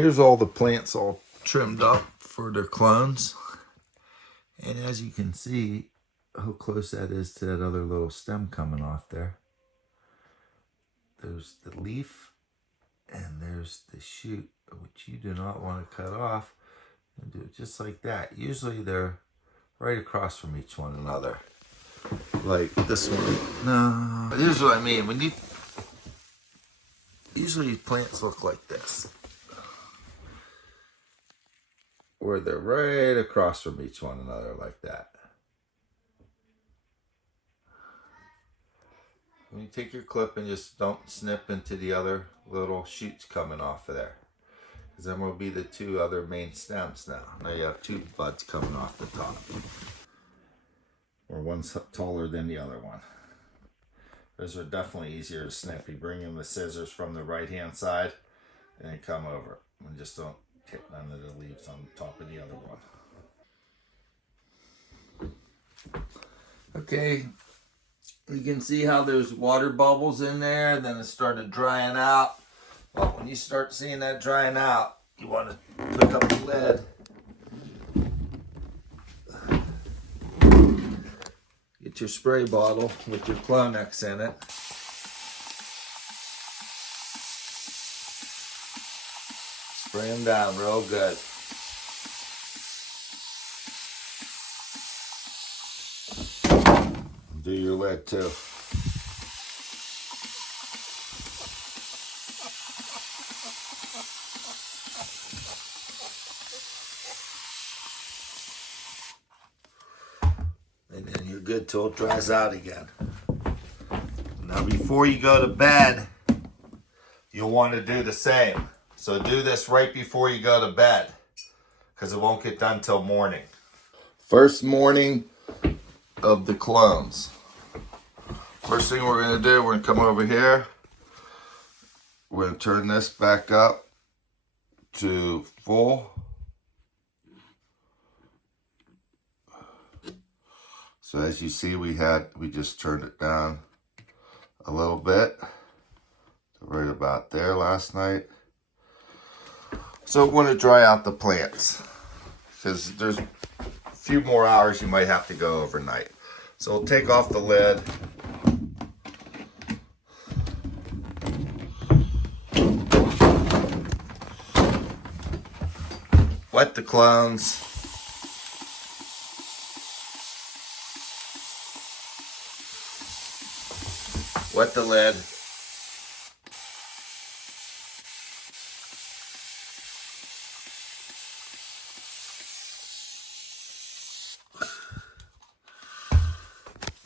Here's all the plants all trimmed up for their clones. And as you can see how close that is to that other little stem coming off there. There's the leaf and there's the shoot, which you do not want to cut off. And do it just like that. Usually they're right across from each one another. Like this one. No. Here's what I mean. Usually plants look like this, where they're right across from each one another like that. When you take your clip and just don't snip into the other little shoots coming off of there. Because then will be the two other main stems now. Now you have two buds coming off the top. Or one's taller than the other one. Those are definitely easier to snip. You bring in the scissors from the right hand side and then come over. And just don't hit none of the leaves on top of the other one. Okay, you can see how there's water bubbles in there, and then it started drying out. Well, when you start seeing that drying out, you want to pick up the lid. Get your spray bottle with your Clonex in it. Spray them down real good. Do your lid too. And then you're good till it dries out again. Now before you go to bed, you'll want to do the same. So do this right before you go to bed, because it won't get done till morning. First morning of the clones. First thing we're going to do, we're going to come over here. We're going to turn this back up to full. So as you see, we just turned it down a little bit, right about there last night. So we want to dry out the plants, because there's a few more hours you might have to go overnight. So we'll take off the lid. Wet the clones. Wet the lid.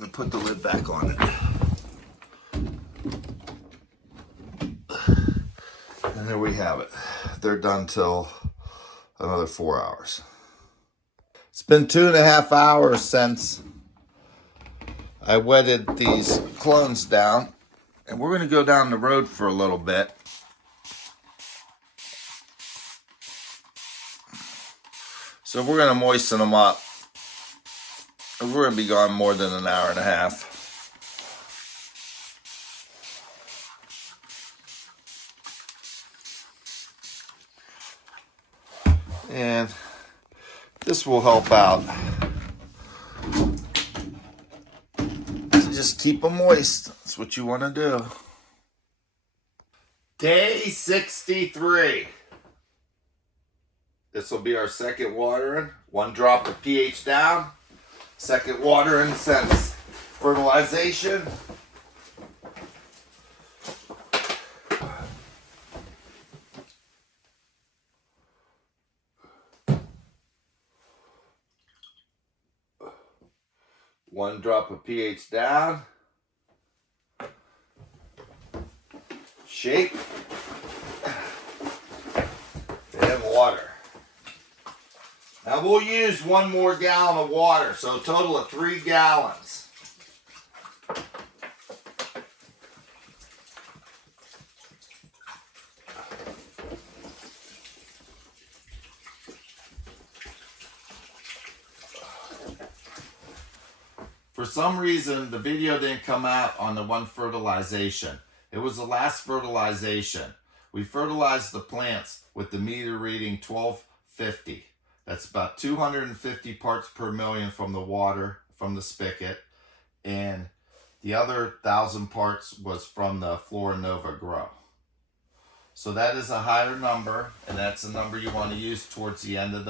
And put the lid back on it. And there we have it. They're done till another 4 hours. It's been 2.5 hours since I wetted these clones down, and we're going to go down the road for a little bit. So we're going to moisten them up. We're going to be gone more than an hour and a half. And this will help out. Just keep them moist. That's what you want to do. Day 63. This will be our second watering. 1 drop of pH down. Second watering since fertilization. One drop of pH down. Shake. And water. Now we'll use 1 more gallon of water, so a total of 3 gallons. For some reason, the video didn't come out on the one fertilization. It was the last fertilization. We fertilize the plants with the meter reading 1250. That's about 250 parts per million from the water, from the spigot. And the other 1,000 parts was from the Florinova Grow. So that is a higher number, and that's the number you want to use towards the end of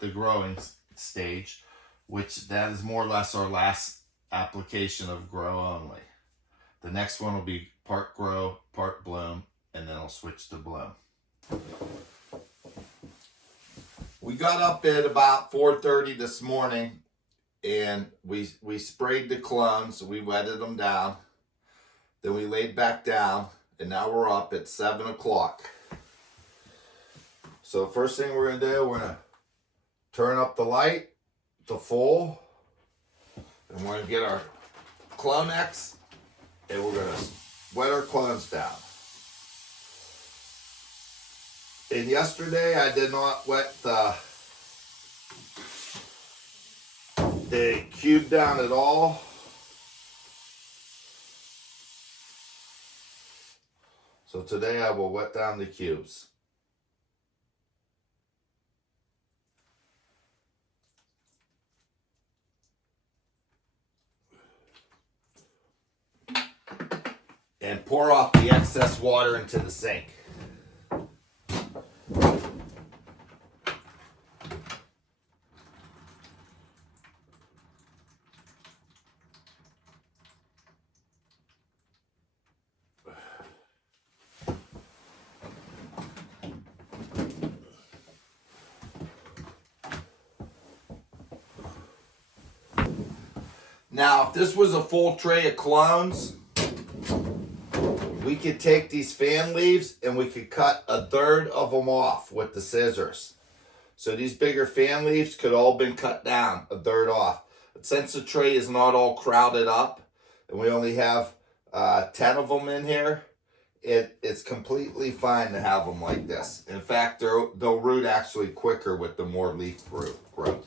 the growing stage, which that is more or less our last application of grow only. The next one will be part grow, part bloom, and then I'll switch to bloom. We got up at about 4:30 this morning, and we sprayed the clones. We wetted them down. Then we laid back down, and now we're up at 7 o'clock. So first thing we're going to do, we're going to turn up the light to full, and we're going to get our Clonex, and we're going to wet our clones down. And yesterday I did not wet the cube down at all. So today I will wet down the cubes. And pour off the excess water into the sink. Now, if this was a full tray of clones, we could take these fan leaves and we could cut 1/3 of them off with the scissors. So these bigger fan leaves could all been cut down 1/3 off. But since the tray is not all crowded up and we only have 10 of them in here, it's completely fine to have them like this. In fact, they'll root actually quicker with the more leaf growth.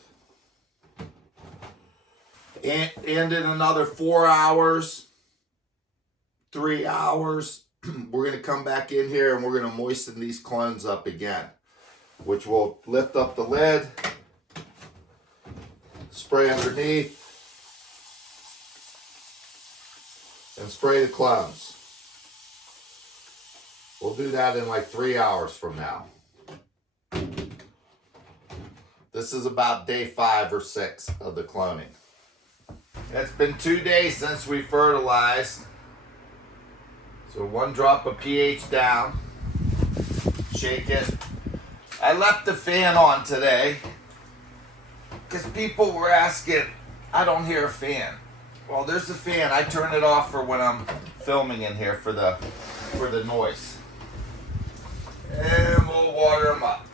And in another 4 hours, 3 hours, we're going to come back in here and we're going to moisten these clones up again, which will lift up the lid, spray underneath, and spray the clones. We'll do that in like 3 hours from now. This is about day 5 or 6 of the cloning. It's been 2 days since we fertilized. So 1 drop of pH down. Shake it. I left the fan on today because people were asking, I don't hear a fan. Well, there's a fan. I turn it off for when I'm filming in here for the noise. And we'll water them up.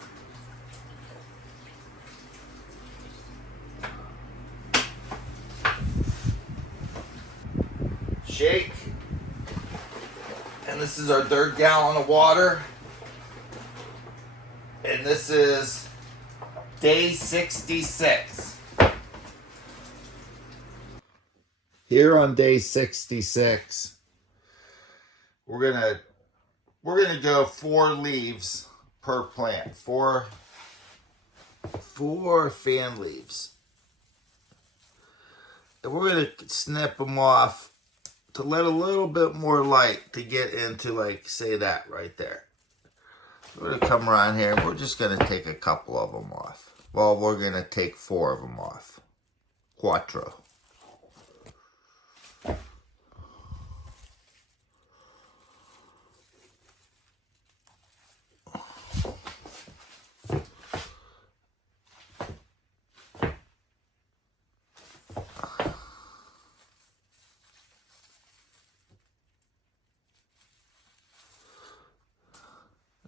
Shake. And this is our 3rd gallon of water. And this is day 66. Here on day 66, we're gonna go 4 leaves per plant. Four fan leaves. And we're gonna snip them off to let a little bit more light to get into, like, say that right there. We're going to come around here and we're just going to take a couple of them off. Well, we're going to take 4 of them off. Quattro.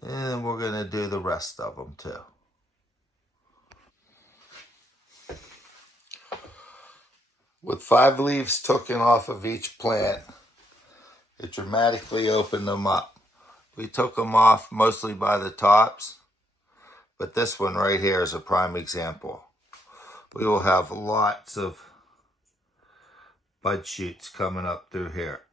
And we're going to do the rest of them too. With 5 leaves taken off of each plant, it dramatically opened them up. We took them off mostly by the tops, but this one right here is a prime example. We will have lots of bud shoots coming up through here.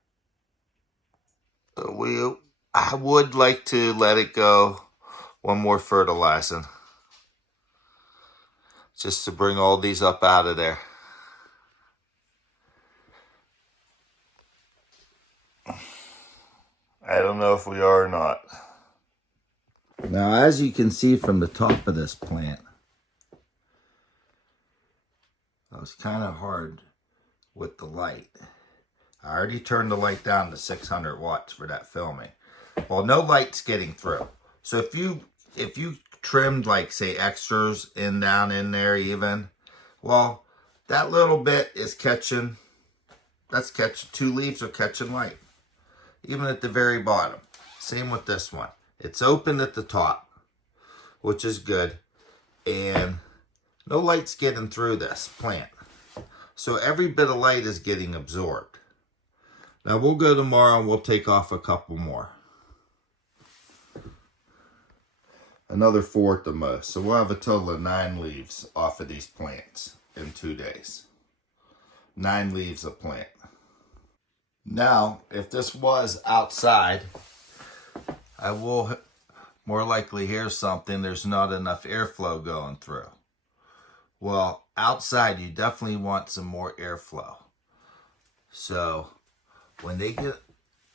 I would like to let it go one more fertilizing, just to bring all these up out of there. I don't know if we are or not. Now, as you can see from the top of this plant, that was kind of hard with the light. I already turned the light down to 600 watts for that filming. Well, no light's getting through. So if you trimmed, like, say, extras down in there even, well, that little bit is catching, that's catching, 2 leaves are catching light. Even at the very bottom. Same with this one. It's open at the top, which is good. And no light's getting through this plant. So every bit of light is getting absorbed. Now we'll go tomorrow and we'll take off a couple more. Another 4 at the most. So we'll have a total of 9 leaves off of these plants in 2 days. 9 leaves a plant. Now, if this was outside, I will more likely hear something. There's not enough airflow going through. Well, outside, you definitely want some more airflow. So, when they get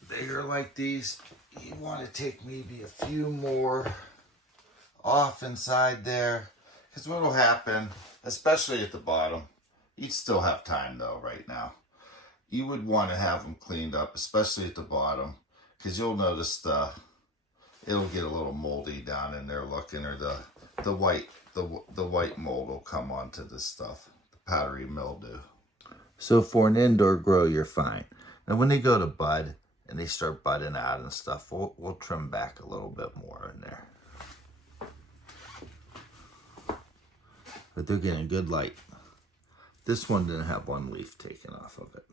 bigger like these, you want to take maybe a few more off inside there. Because what will happen, especially at the bottom, you'd still have time though right now. You would want to have them cleaned up, especially at the bottom, because you'll notice it'll get a little moldy down in there looking, or the white mold will come onto this stuff, the powdery mildew. So for an indoor grow, you're fine. Now when they go to bud and they start budding out and stuff, we'll trim back a little bit more in there. But they're getting good light. This one didn't have 1 leaf taken off of it.